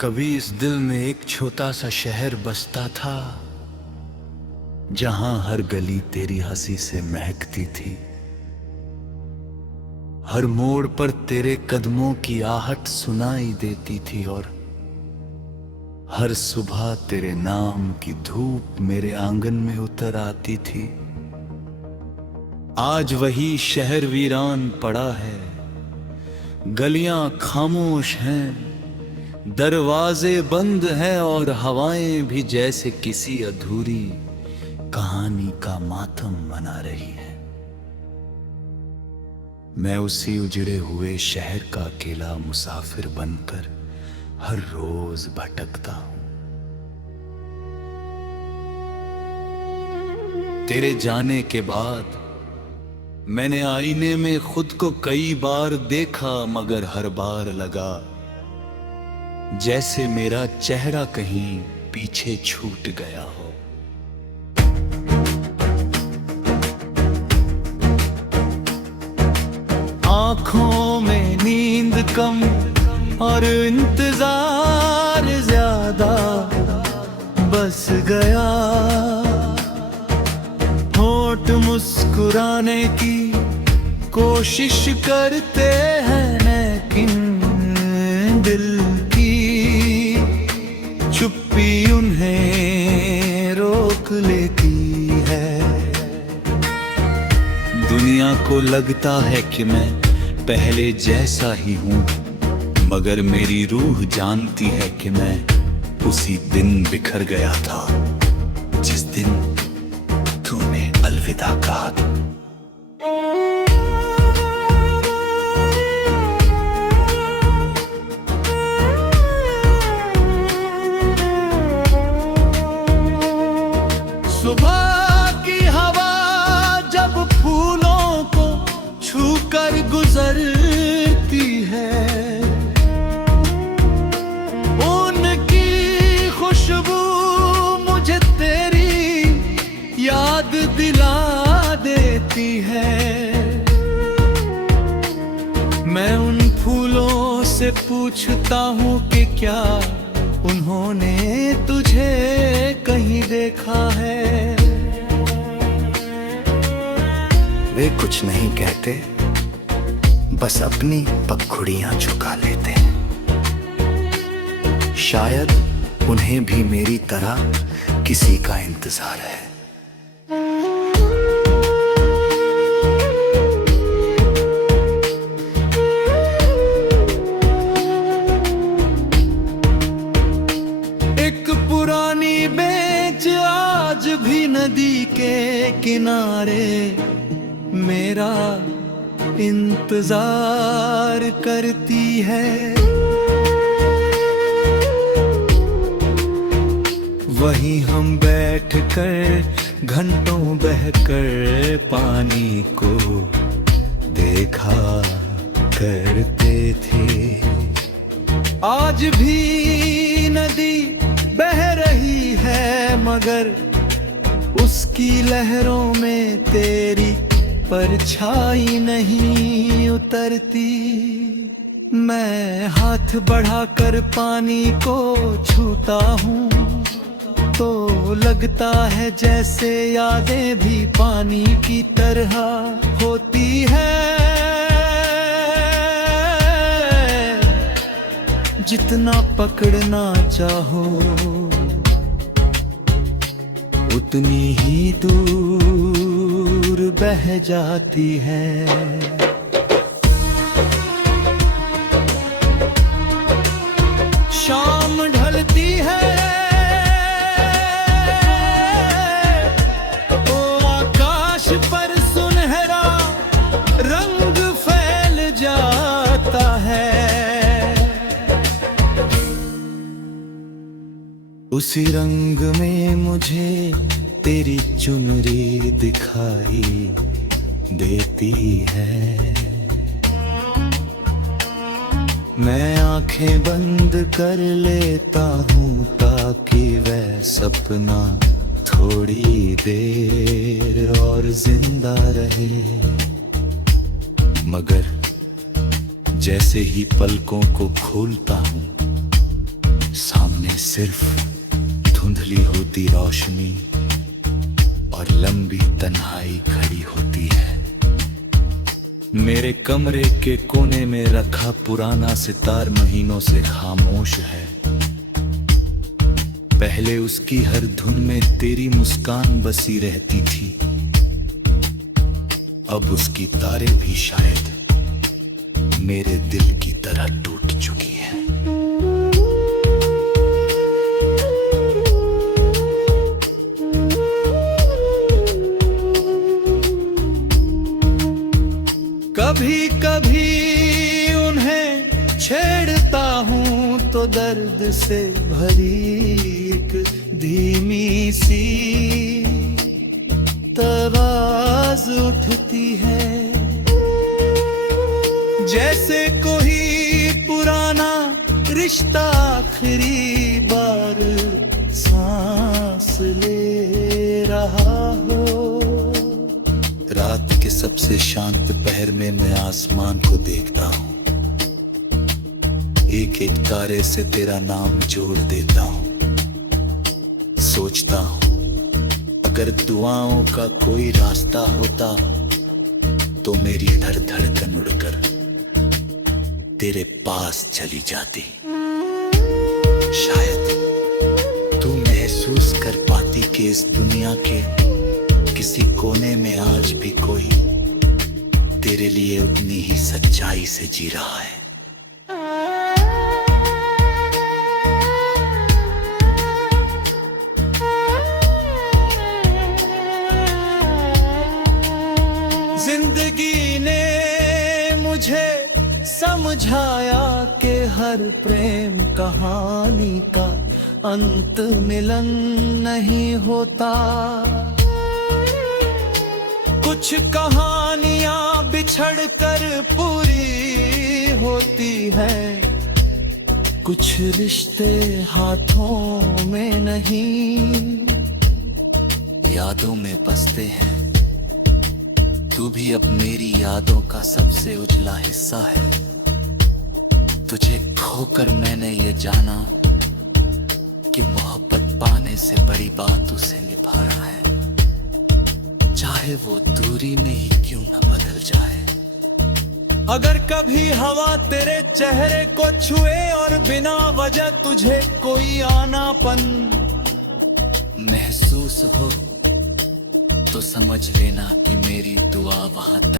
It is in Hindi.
कभी इस दिल में एक छोटा सा शहर बसता था, जहां हर गली तेरी हंसी से महकती थी। हर मोड़ पर तेरे कदमों की आहट सुनाई देती थी और हर सुबह तेरे नाम की धूप मेरे आंगन में उतर आती थी। आज वही शहर वीरान पड़ा है, गलियां खामोश हैं, दरवाजे बंद हैं और हवाएं भी जैसे किसी अधूरी कहानी का मातम मना रही है। मैं उसी उजड़े हुए शहर का अकेला मुसाफिर बनकर हर रोज भटकता हूं। तेरे जाने के बाद मैंने आईने में खुद को कई बार देखा, मगर हर बार लगा जैसे मेरा चेहरा कहीं पीछे छूट गया हो। आंखों में नींद कम और इंतजार ज्यादा बस गया। होठ मुस्कुराने की कोशिश करते हैं, लेकिन दिल की चुप्पी उन्हें रोक लेती है। दुनिया को लगता है कि मैं पहले जैसा ही हूं, मगर मेरी रूह जानती है कि मैं उसी दिन बिखर गया था जिस दिन तूने अलविदा कहा था। सुबह की हवा जब फूलों को छूकर गुजरती है, उनकी खुशबू मुझे तेरी याद दिला देती है। मैं उन फूलों से पूछता हूँ कि क्या उन्होंने तुझे कहीं देखा है। वे कुछ नहीं कहते, बस अपनी पगखुड़ियां झुका लेते हैं। शायद उन्हें भी मेरी तरह किसी का इंतजार है। एक पुरानी बेंच आज भी नदी के किनारे मेरा इंतजार करती है। वहीं हम बैठकर घंटों बहकर पानी को देखा करते थे। आज भी नदी बह रही है, मगर उसकी लहरों में तेरी परछाई नहीं उतरती। मैं हाथ बढ़ाकर पानी को छूता हूँ तो लगता है जैसे यादें भी पानी की तरह होती है। जितना पकड़ना चाहो उतनी ही दूर बह जाती है। शाम ढलती है, ओ आकाश पर सुनहरा रंग फैल जाता है। उसी रंग में मुझे तेरी चुनरी दिखाई देती है। मैं आंखें बंद कर लेता हूँ ताकि वह सपना थोड़ी देर और जिंदा रहे, मगर जैसे ही पलकों को खोलता हूँ सामने सिर्फ धुंधली होती रोशनी और लंबी तन्हाई खड़ी होती है। मेरे कमरे के कोने में रखा पुराना सितार महीनों से खामोश है। पहले उसकी हर धुन में तेरी मुस्कान बसी रहती थी, अब उसकी तारे भी शायद मेरे दिल की तरह टूट चुकी है। कभी कभी उन्हें छेड़ता हूँ तो दर्द से भरी एक धीमी सी आवाज उठती है, जैसे कोई पुराना रिश्ता आखिरी बार सांस ले रहा हो। रात के सबसे शांत पहर में मैं आसमान को देखता हूँ, एक एक तारे से तेरा नाम जोड़ देता हूँ। सोचता हूँ अगर दुआओं का कोई रास्ता होता तो मेरी धड़ धड़कन उड़कर तेरे पास चली जाती। शायद तू महसूस कर पाती कि इस दुनिया के किसी कोने में आज भी कोई तेरे लिए उतनी ही सच्चाई से जी रहा है। जिंदगी ने मुझे समझाया कि हर प्रेम कहानी का अंत मिलन नहीं होता। कुछ कहानियां बिछड़ कर पूरी होती हैं, कुछ रिश्ते हाथों में नहीं यादों में बसते हैं। तू भी अब मेरी यादों का सबसे उजला हिस्सा है। तुझे खोकर मैंने ये जाना कि मोहब्बत पाने से बड़ी बात उसे निभाना है, चाहे वो दूरी में ही क्यों न बदल जाए। अगर कभी हवा तेरे चेहरे को छुए और बिना वजह तुझे कोई आनापन महसूस हो तो समझ लेना कि मेरी दुआ वहां तक